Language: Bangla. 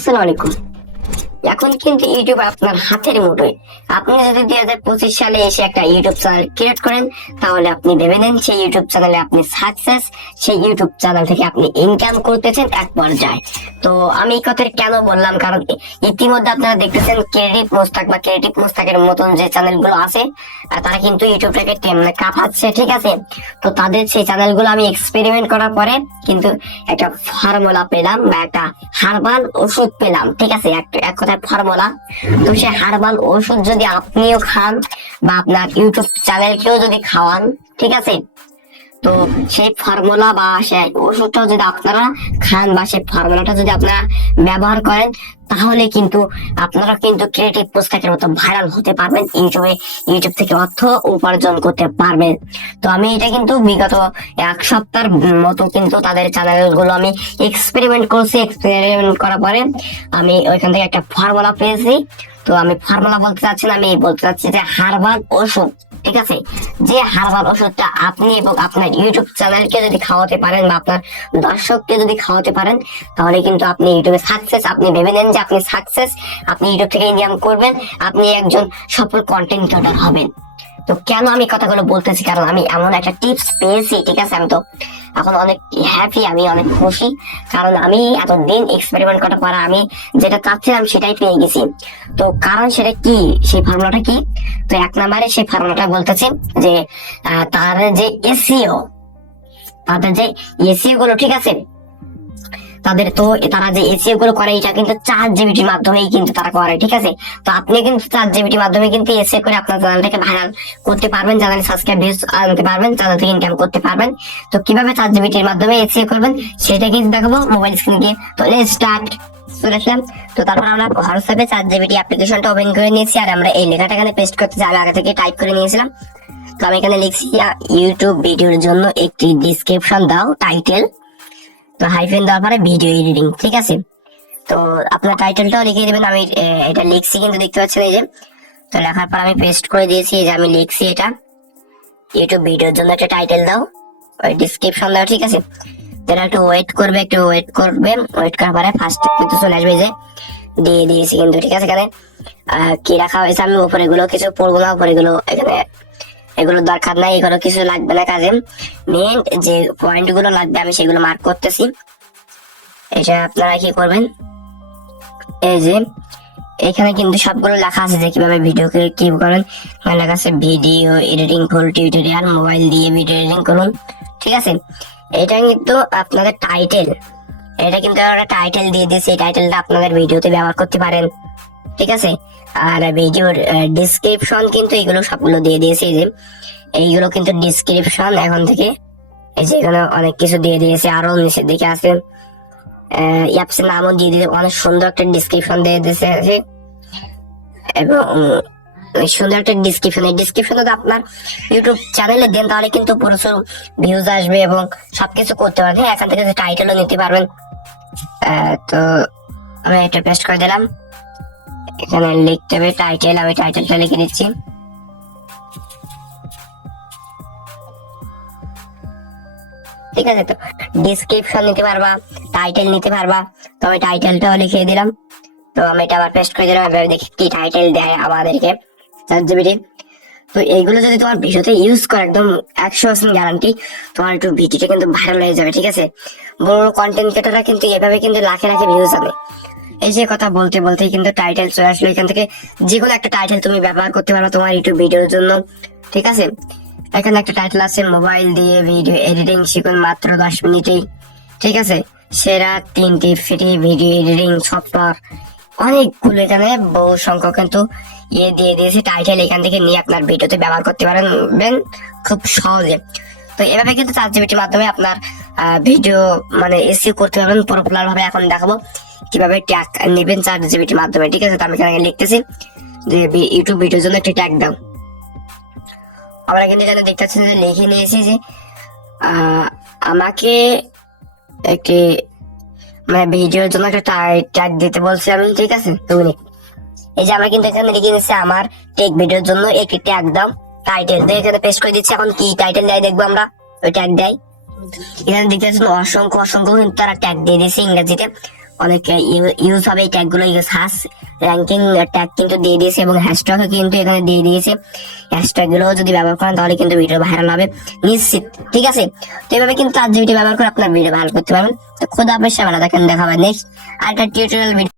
আসসালামু আলাইকুম। এখন কিন্তু ইউটিউব আপনার হাতের মুঠোয়। আপনি যদি দুই হাজার পঁচিশ সালে এসে একটা ইউটিউব চ্যানেল ক্রিয়েট করেন, তাহলে আপনি ভেবে নেন সেই ইউটিউব চ্যানেলে আপনি সাকসেস সেই ইউটিউব চ্যানেল থেকে আপনি ইনকাম করতেছেন এক পর্যায়ে। তো আমি এই কথাটা কেন বললাম? কারণ ইতিমধ্যে আপনারা দেখতেছেন ক্রিয়েটিভ মোস্তাক বা ক্রিয়েটিভ মোস্তাকের মতন যে চ্যানেলগুলো আছে তারা কিন্তু ইউটিউবটাকে তেমনি কাঁপাচ্ছে, ঠিক আছে? তো তাদের সেই চ্যানেলগুলো আমি এক্সপেরিমেন্ট করার পরে কিন্তু একটা ফর্মুলা পেলাম বা একটা হার্বাল ওষুধ পেলাম, ঠিক আছে? এক কথায় ফর্মুলা তো সেই হার্বাল ওষুধ যদি আপনিও খান বা আপনার ইউটিউব চ্যানেলকেও যদি খাওয়ান, ঠিক আছে? তো সেই ফর্মুলা বা সেই ওষুধটাও যদি আপনারা খান বা সেই ফর্মুলাটা যদি আপনারা ব্যবহার করেন, তাহলে কিন্তু আপনারা কিন্তু ক্রিয়েটিভ পুস্তকের মতো ভাইরাল হতে পারবেন, ইউটিউবে, ইউটিউব থেকে অর্থ উপার্জন করতে পারবেন। তো আমি এটা কিন্তু বিগত এক সপ্তাহের মতো কিন্তু তাদের চ্যানেলগুলো আমি এক্সপেরিমেন্ট করছি। এক্সপেরিমেন্ট করার পরে আমি ওইখান থেকে একটা ফর্মুলা পেয়েছি। তো আমি ফর্মুলা বলতে চাচ্ছি না, আমি বলতে চাচ্ছি যে হারবাল ওষুধ। ঠিক আছে? যে হারবাল ওষুধটা আপনি এবং আপনার ইউটিউব চ্যানেলকে যদি খাওয়াতে পারেন বা আপনার দর্শককে যদি খাওয়াতে পারেন, তাহলে কিন্তু আপনি ইউটিউবে সাকসেস আপনি ভেবে নেন যে আপনি সাকসেস আপনি ইউটিউব থেকে ইনকাম করবেন, আপনি একজন সফল কন্টেন্ট ক্রিয়েটর হবেন। তো কেন আমি কথাগুলো বলতেছি? কারণ আমি এমন একটা টিপস পেয়েছি, ঠিক আছে? আমি তো এখন অনেক হ্যাপি আমি অনেক খুশি। কারণ আমি এতদিন এক্সপেরিমেন্ট করার পর আমি যেটা চাচ্ছিলাম সেটাই পেয়ে গেছি। তো কারণ সেটা কি? সেই ফর্মুলাটা কি? তো এক নম্বরে সেই ফর্মুলাটা বলতেছি যে তার যে এসিও তাদের যে এসিও গুলো, ঠিক আছে? তাদের তো তারা যে এসিও গুলো করে, এটা কিন্তু চার জিবিটির মাধ্যমেই কিন্তু তারা করে, ঠিক আছে? তো আপনি কিন্তু চার জিবিটির মাধ্যমে কিন্তু এসিও করে আপনার চ্যানেলটাকে ভাইরাল করতে পারবেন চ্যানেল সাবস্ক্রাইব ভিউজ আনতে পারবেন চ্যানেল থেকে ইনকাম করতে পারবেন। তো কীভাবে চার জিবিটির মাধ্যমে এসিও করবেন, সেটা কিন্তু দেখাবো মোবাইল স্ক্রিন গিয়ে তো স্টার্ট চলে তো তারপর আমরা হোয়াটসঅ্যাপে চার জিবিটি অ্যাপ্লিকেশনটা ওপেন করে নিয়েছি, আর আমরা এই লেখাটা এখানে পেস্ট করতে আমি আগে থেকে টাইপ করে নিয়েছিলাম। তো আমি এখানে লিখছি ইউটিউব ভিডিওর জন্য একটি ডিসক্রিপশন দাও টাইটেল তো হাইফেন দেওয়ার পরে ভিডিও এডিটিং ঠিক আছে? তো আপনার টাইটেলটাও লিখে দিবেন, আমি এটা লিখছি, কিন্তু দেখতে পাচ্ছেন এই যে, তো লেখার পর আমি পেস্ট করে দিয়েছি, এই যে আমি লিখছি এটা। ইউটিউব ভিডিওর জন্য একটা টাইটেল দাও, ওই ডিসক্রিপশন দাও, ঠিক আছে? তারা একটু ওয়েট করবে, একটু ওয়েট করবে ওয়েট করার পরে ফার্স্ট কিন্তু চলে আসবে যে, দিয়ে দিয়েছি কিন্তু, ঠিক আছে এখানে। কি রাখা হয়েছে আমি উপরে গুলো কিছু পড়ব না উপরে গুলো এখানে এগুলোর দরকার নাই, এগুলো কিছু লাগবে না কাজে মেন যে পয়েন্টগুলো লাগবে, আমি সেগুলো মার্ক করতেছি। এটা আপনারা কি করবেন? এই যে, এখানে কিন্তু সবগুলো লেখা আছে যে কীভাবে ভিডিওকে কি করেন। লেখা আছে video editing full tutorial mobile দিয়ে ভিডিও এডিটিং করুন। ঠিক আছে? এটা কিন্তু আপনাদের টাইটেল এটা কিন্তু একটা টাইটেল দিয়ে দিয়েছে, এই টাইটেলটা আপনাদের ভিডিওতে ব্যবহার করতে পারেন। ঠিক আছে? আর ভিডিওর ডিসক্রিপশন কিন্তু এগুলো সবগুলো দিয়ে দিয়েছে যে। এইগুলো কিন্তু ডিসক্রিপশন এখন থেকে। এই যে এখানে অনেক কিছু দিয়ে দিয়েছে আরও নিচের দিকে আছে। নামও দিয়ে অনেক সুন্দর একটা ডিসক্রিপশন দিয়ে দিয়েছে। এবং সুন্দর একটা ডিসক্রিপশন এই ডিসক্রিপশন যদি আপনার ইউটিউব চ্যানেলে দেন তাহলে কিন্তু প্রচুর ভিউজ আসবে এবং সবকিছু করতে পারবেন। হ্যাঁ, এখান থেকে টাইটেলও নিতে পারবেন। তো আমি এটা পেস্ট করে দিলাম। এখানে লিখতে হবে টাইটেল আমি টাইটেলটা লিখে দিচ্ছি ঠিক আছে তো? ডিসক্রিপশন নিতে পারবা টাইটেল নিতে পারবা। তো আমি টাইটেলটাও দিলাম। তো আমি এটা আবার পেস্ট করে দিলাম, এবার দেখি কি টাইটেল দেয় আমাদেরকে। তো এইগুলো যদি তোমার ভিডিওতে ইউজ করো, একদম একশো পার্সেন্ট গ্যারান্টি তোমার একটু ভিডিওটা কিন্তু ভাইরাল হয়ে যাবে, ঠিক আছে? বড় বড় কন্টেন্ট ক্রিয়েটাররা কিন্তু এভাবে কিন্তু লাখে লাখে ভিউজ আনে। এই যে কথা বলতে বলতে কিন্তু টাইটেল চলে আসলো। এখান থেকে যে কোনো একটা টাইটেল তুমি ব্যবহার করতে পারো তোমার ইউটিউব ভিডিওর জন্য। ঠিক আছে? এখানে একটা টাইটেল আছে মোবাইল দিয়ে ভিডিও এডিটিং শিখুন মাত্র দশ মিনিটেই। ঠিক আছে? সেরা তিনটি ফ্রি ভিডিও এডিটিং সফটওয়্যার অনেকগুলো এখানে বহু সংখ্যক কিন্তু ইয়ে দিয়ে দিয়েছে টাইটেল এখান থেকে নিয়ে আপনার ভিডিওতে ব্যবহার করতে পারেন। খুব সহজে। তো এভাবে কিন্তু চার জিবিটির মাধ্যমে আপনার ভিডিও মানে এসিও করতে পারবেন। পপুলার ভাবে এখন দেখাবো। কীভাবে ট্যাগ নেবেন চার জিবিটির মাধ্যমে, ঠিক আছে? তো আমি এখানে লিখতেছি যে ইউটিউব ভিডিওর জন্য একটি ট্যাগ দাও। আমরা কিন্তু এখানে দেখতে পাচ্ছি যে লিখে নিয়েছি যে আমাকে একটি মানে ভিডিওর জন্য একটা ট্যাগ দিতে বলছি আমি, ঠিক আছে? তুমি এই যে আমরা কিন্তু এখানে লিখে নিচ্ছি আমার টেক ভিডিওর জন্য একটি ট্যাগ দাও টাইটেল দিয়ে এখানে পেস্ট করে দিচ্ছি, এখন কি টাইটেল দেয় দেখব আমরা? ওই ট্যাগ দেয়। এখানে দেখতে পাচ্ছেন অসংখ্য অসংখ্য কিন্তু তারা ট্যাগ দিয়ে দিয়েছে ইংরেজিতে। অনেক ইউজ হবে এই ট্যাগগুলো র্যাঙ্কিং ট্যাগ কিন্তু দিয়ে দিয়েছে এবং হ্যাশট্যাগও কিন্তু এখানে দিয়ে দিয়েছে। হ্যাশট্যাগগুলো যদি ব্যবহার করেন তাহলে কিন্তু ভিডিও ভাইরাল হবে। নিশ্চিত, ঠিক আছে? তো এইভাবে কিন্তু আজ ভিডিও ব্যবহার করে আপনার ভিডিও ভাইরাল করতে পারবেন। তো খোদা হাফেজ ভালো থাকেন দেখা হবে নেক্সট আরেকটা টিউটোরিয়াল ভিডিও